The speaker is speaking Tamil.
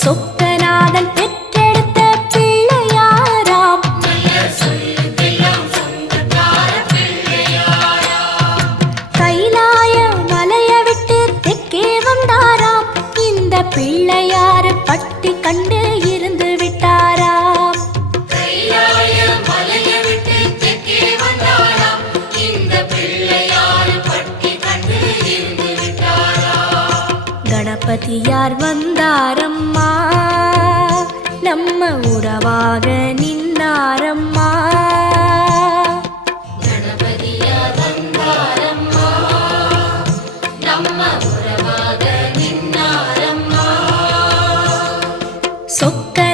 சொக்கநாதன் பெற்றெடுத்த பிள்ளையாராம். கைலாய மலைய விட்டு தெற்கே வந்தாராம். இந்த பிள்ளையார் பட்டி கண்டு இருந்து விட்டாராம். கணபதியார் வந்தாரம்மா, நம்ம உறவாக நின்னாரம்மா. கணபதியார் வந்தாரம்மா, நம்ம உறவாக நின்னாரம்மா. சொக்க